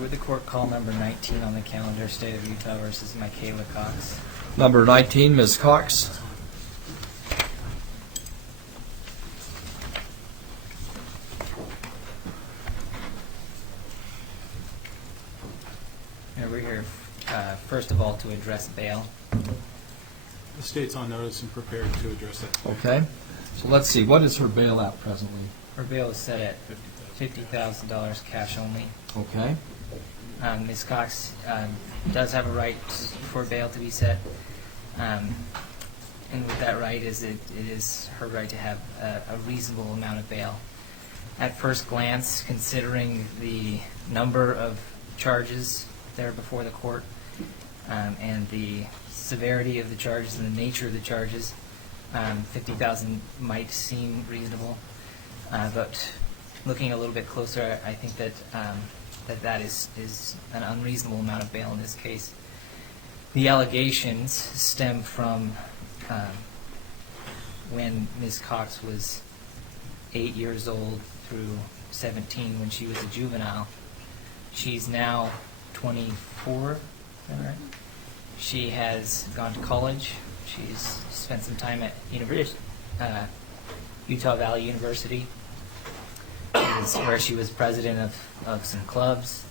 Would the court call number 19 on the calendar, State of Utah versus Michaela Cox? Number 19, Ms. Cox. And we're here, first of all, to address bail. The state's on notice and prepared to address that. Okay. So let's see, what is her bail at presently? Her bail is set at $50,000 cash only. Okay. Ms. Cox does have a right for bail to be set, and with that right it is her right to have a reasonable amount of bail. At first glance, considering the number of charges that are before the court and the severity of the charges and the nature of the charges, $50,000 might seem reasonable, but looking a little bit closer, I think that that is an unreasonable amount of bail in this case. The allegations stem from when Ms. Cox was 8 years old through 17 when she was a juvenile. She's now 24, is that right? She has gone to college. She's spent some time at Utah Valley University, where she was president of some clubs.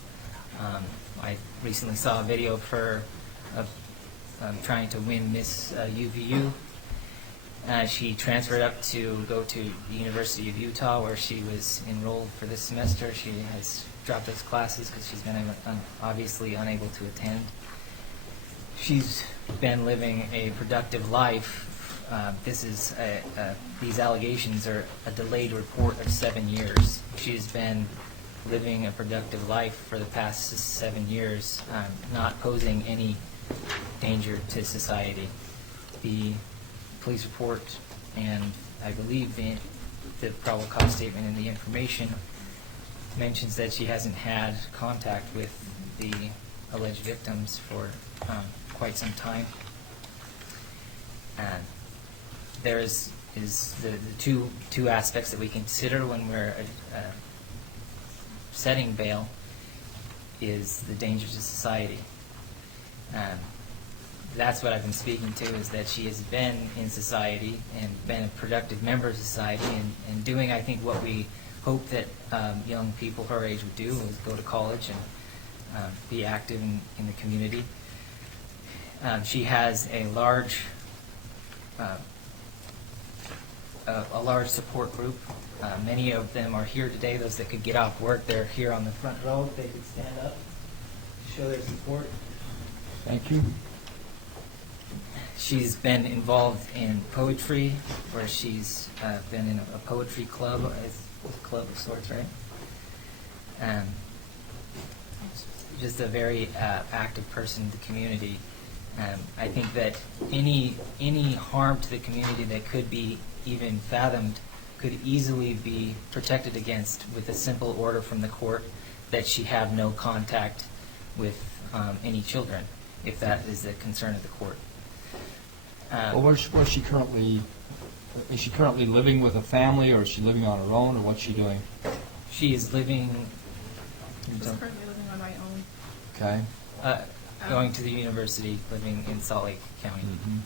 I recently saw a video of her trying to win Miss UVU. She transferred up to go to the University of Utah, where she was enrolled for this semester. She has dropped those classes because she's been obviously unable to attend. She's been living a productive life. These allegations are a delayed report of 7 years. She's been living a productive life for the past 7 years, not posing any danger to society. The police report and I believe the probable cause statement and the information mentions that she hasn't had contact with the alleged victims for quite some time. And there is the two aspects that we consider when we're setting bail is the danger to society. That's what I've been speaking to, is that she has been in society and been a productive member of society and doing, I think, what we hope that young people her age would do, is go to college and be active in the community. She has a large support group. Many of them are here today. Those that could get off work, they're here on the front row. If they could stand up to show their support. Thank you. She's been involved in poetry, where she's been in a poetry club, a club of sorts, right? Just a very active person in the community. I think that any harm to the community that could be even fathomed could easily be protected against with a simple order from the court that she have no contact with any children, if that is the concern of the court. Well, where's she currently? Is she currently living with a family, or is she living on her own, or what's she doing? She is living. I'm just currently living on my own. Okay. Going to the university, living in Salt Lake County. Mm-hmm.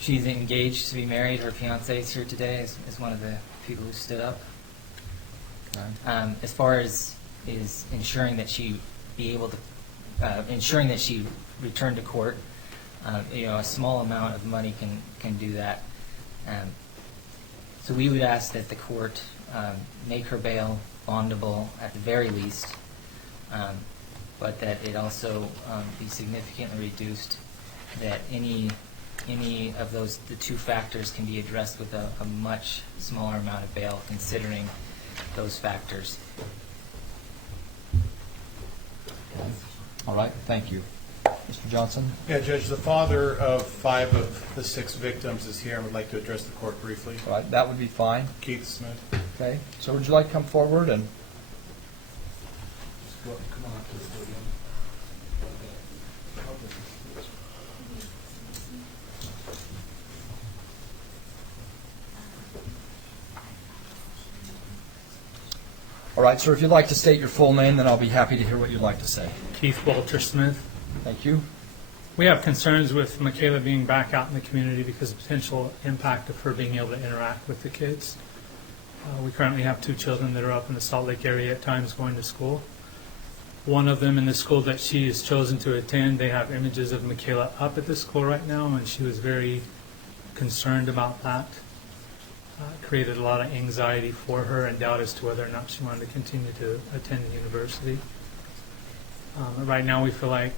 She's engaged to be married. Her fiance is here today, is one of the people who stood up. Okay. As far as is ensuring that she be able to, ensuring that she return to court, a small amount of money can do that. So we would ask that the court make her bail bondable at the very least, but that it also be significantly reduced, that any of those, the two factors, can be addressed with a much smaller amount of bail, considering those factors. Okay. All right. Thank you. Mr. Johnson? Yeah, Judge, the father of 5 of the 6 victims is here and would like to address the court briefly. All right. That would be fine. Keith Smith. Okay. So would you like to come forward and? Come on up to the podium. All right, sir, if you'd like to state your full name, then I'll be happy to hear what you'd like to say. Keith Walter Smith. Thank you. We have concerns with Michaela being back out in the community because of the potential impact of her being able to interact with the kids. We currently have 2 children that are up in the Salt Lake area at times going to school. One of them in the school that she has chosen to attend, they have images of Michaela up at the school right now, and she was very concerned about that. Created a lot of anxiety for her and doubt as to whether or not she wanted to continue to attend the university. Right now we feel like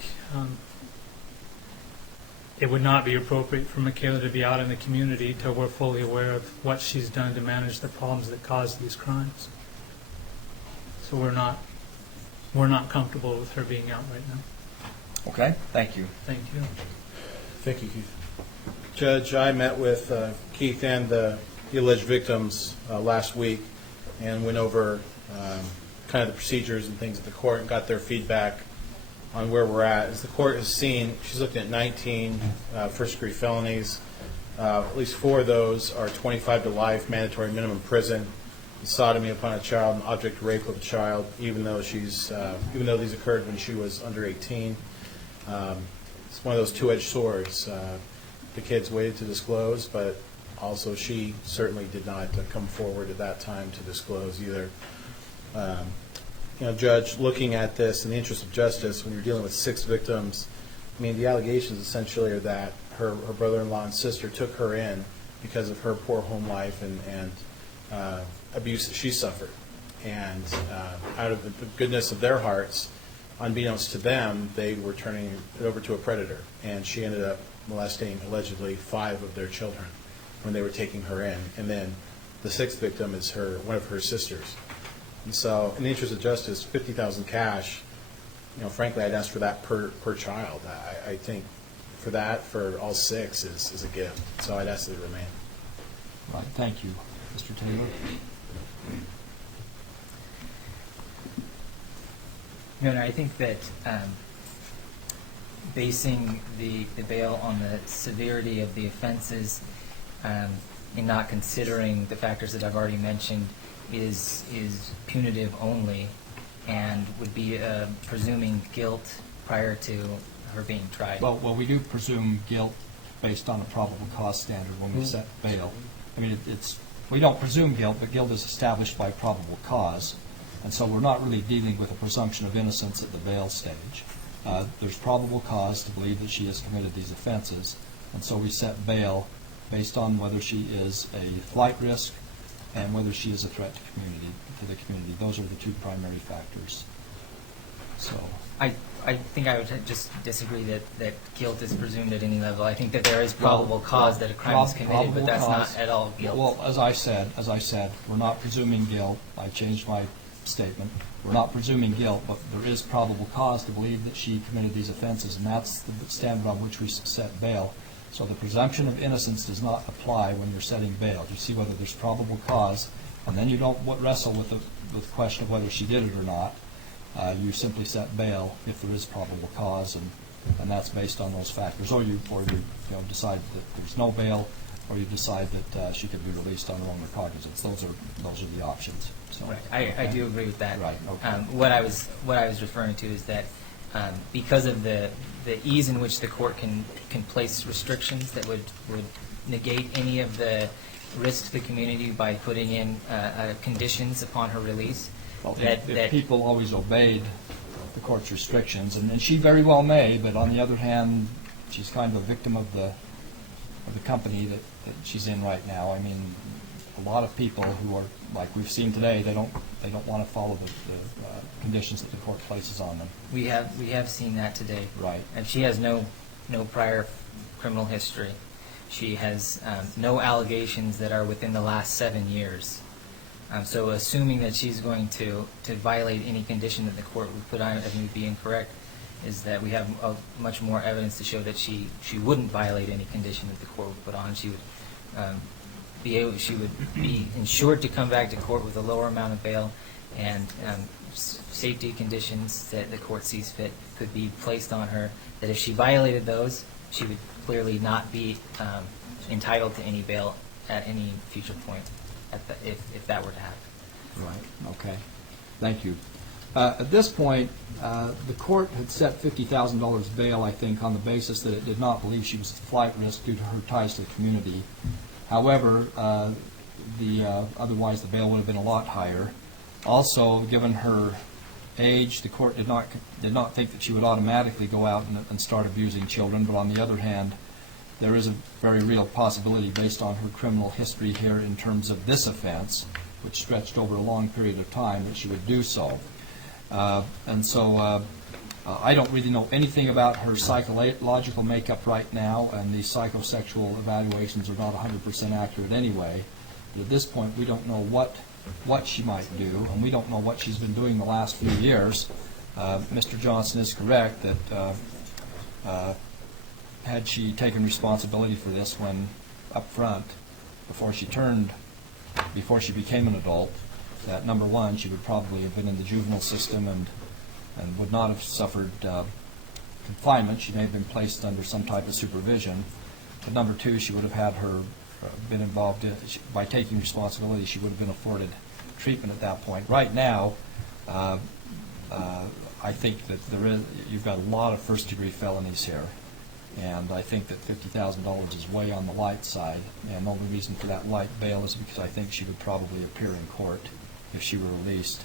it would not be appropriate for Michaela to be out in the community until we're fully aware of what she's done to manage the problems that caused these crimes. So we're not comfortable with her being out right now. Okay, thank you. Thank you. Thank you, Keith. Judge, I met with Keith and the alleged victims last week and went over kind of the procedures and things at the court and got their feedback on where we're at. As the court has seen, she's looking at 19 first-degree felonies. At least 4 of those are 25 to life, mandatory minimum prison, sodomy upon a child, and object rape of a child, even though these occurred when she was under 18. It's one of those two-edged swords. The kids waited to disclose, but also she certainly did not come forward at that time to disclose either. Judge, looking at this in the interest of justice, when you're dealing with 6 victims, I mean, the allegations essentially are that her brother-in-law and sister took her in because of her poor home life and abuse that she suffered. And out of the goodness of their hearts, unbeknownst to them, they were turning it over to a predator. And she ended up molesting, allegedly, 5 of their children when they were taking her in. And then the 6th victim is one of her sisters. And so, in the interest of justice, $50,000 cash, frankly, I'd ask for that per child. I think for all 6 is a gift. So I'd ask that it remain. Right, thank you. Mr. Taylor? Your Honor, I think that basing the bail on the severity of the offenses and not considering the factors that I've already mentioned is punitive only and would be presuming guilt prior to her being tried. Well, we do presume guilt based on a probable cause standard when we set bail. I mean, we don't presume guilt, but guilt is established by probable cause. And so we're not really dealing with a presumption of innocence at the bail stage. There's probable cause to believe that she has committed these offenses, and so we set bail based on whether she is a flight risk and whether she is a threat to the community. Those are the 2 primary factors. So I think I would just disagree that guilt is presumed at any level. I think that there is probable cause that a crime is committed, but that's not at all guilt. Well, as I said, we're not presuming guilt. I changed my statement. We're not presuming guilt, but there is probable cause to believe that she committed these offenses, and that's the standard on which we set bail. So the presumption of innocence does not apply when you're setting bail. You see whether there's probable cause, and then you don't wrestle with the question of whether she did it or not. You simply set bail if there is probable cause, and that's based on those factors. Or you decide that there's no bail, or you decide that she could be released on her own recognizance. Those are the options. So, right. I do agree with that. Right. Okay. What I was referring to is that because of the ease in which the court can place restrictions that would negate any of the risk to the community by putting in conditions upon her release. Well, if people always obeyed the court's restrictions, and she very well may, but on the other hand, she's kind of a victim of the company that she's in right now. I mean, a lot of people who are, like we've seen today, they don't want to follow the conditions that the court places on them. We have seen that today. Right. And she has no prior criminal history. She has no allegations that are within the last 7 years. So assuming that she's going to violate any condition that the court would put on it, I think would be incorrect, is that we have much more evidence to show that she wouldn't violate any condition that the court would put on. She would be insured to come back to court with a lower amount of bail, and safety conditions that the court sees fit could be placed on her, that if she violated those, she would clearly not be entitled to any bail at any future point if that were to happen. Right. Okay. Thank you. At this point, the court had set $50,000 bail, I think, on the basis that it did not believe she was at flight risk due to her ties to the community. However, otherwise the bail would have been a lot higher. Also, given her age, the court did not think that she would automatically go out and start abusing children, but on the other hand, there is a very real possibility based on her criminal history here in terms of this offense, which stretched over a long period of time, that she would do so. And so I don't really know anything about her psychological makeup right now, and the psychosexual evaluations are not 100% accurate anyway. But at this point, we don't know what she might do, and we don't know what she's been doing the last few years. Mr. Johnson is correct that had she taken responsibility for this when up front, before she became an adult, that number one, she would probably have been in the juvenile system and would not have suffered confinement. She may have been placed under some type of supervision. But number two, she would have had been involved in, by taking responsibility, she would have been afforded treatment at that point. Right now, I think that you've got a lot of first-degree felonies here. And I think that $50,000 is way on the light side. And the only reason for that light bail is because I think she would probably appear in court if she were released.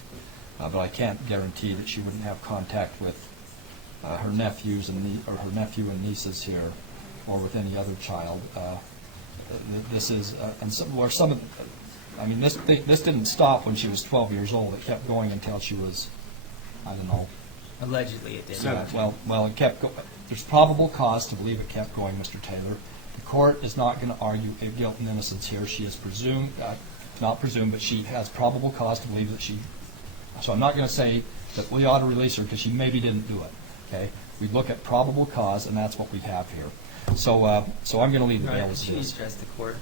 But I can't guarantee that she wouldn't have contact with her nephews or her nephew and nieces here, or with any other child. This is, this didn't stop when she was 12 years old. It kept going until she was, I don't know. Allegedly it did. Well, it kept going. There's probable cause to believe it kept going, Mr. Taylor. The court is not going to argue guilt and innocence here. She is presumed, not presumed, but she has probable cause to believe that so I'm not going to say that we ought to release her because she maybe didn't do it. Okay? We look at probable cause, and that's what we have here. So I'm going to leave the bail as it is. She addressed the court.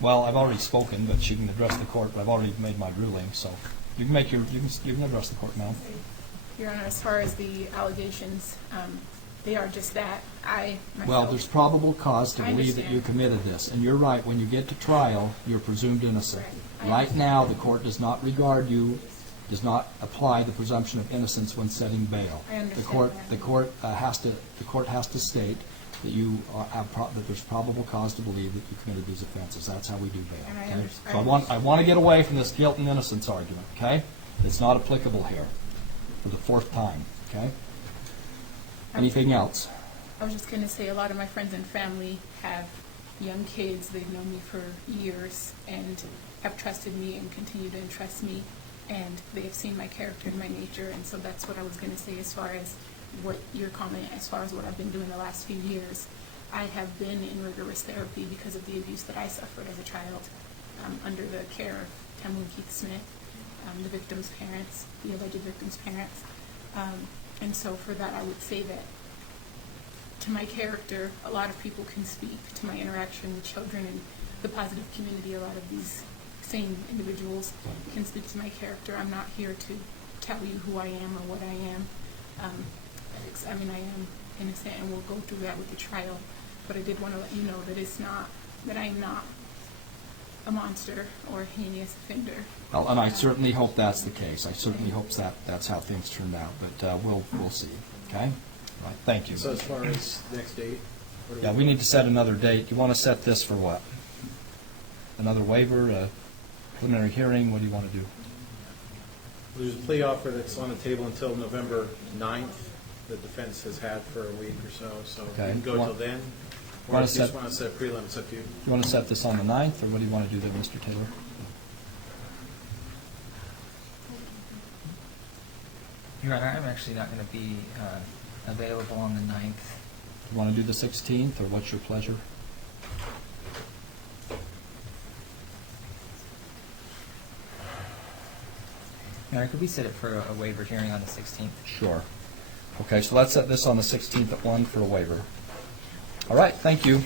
Well, I've already spoken, but she can address the court, but I've already made my ruling, so you can address the court now. Your Honor, as far as the allegations, they are just that. Well, there's probable cause to I believe that you understand. committed this. And you're right, when you get to trial, you're presumed innocent. Right. Right now, the court does not apply the presumption of innocence when setting bail. I understand The court has to state that that there's probable cause to believe that you committed these offenses. That's how we do bail. And I Okay? understand. So I want to get away from this guilt and innocence argument, okay? It's not applicable here for the fourth time, okay? Anything else? I was just going to say a lot of my friends and family have young kids. They've known me for years and have trusted me and continue to entrust me. And they have seen my character and my nature. And so that's what I was going to say as far as what your comment, as far as what I've been doing the last few years. I have been in rigorous therapy because of the abuse that I suffered as a child under the care of Tamlin Keith Smith, the victim's parents, the alleged victim's parents. And so for that, I would say that to my character, a lot of people can speak to my interaction with children and the positive community. A lot of these same individuals can speak to my character. I'm not here to tell you who I am or what I am. I am innocent, and we'll go through that with the trial. But I did want to let you know that I'm not a monster or a heinous offender. Well, and I certainly hope that's the case. I certainly hope that's how things turned out. But we'll see. Okay? All right. Thank you. So as far as next date? what do Yeah, we need to set another date. You want to set this for what? Another waiver, a preliminary hearing? What do you want to do? There's a plea offer that's on the table until November 9th. The defense has had for a week or so we Okay. can go till then. Or wanna if you just set- want to set a prelim, it's up to you. You want to set this on the 9th, or what do you want to do there, Mr. Taylor? Your Honor, I'm actually not going to be available on the 9th. You want to do the 16th, or what's your pleasure? Your Honor, could we set it for a waiver hearing on the 16th? Sure. Okay, so let's set this on the 16th at 1 for a waiver. All right, thank you.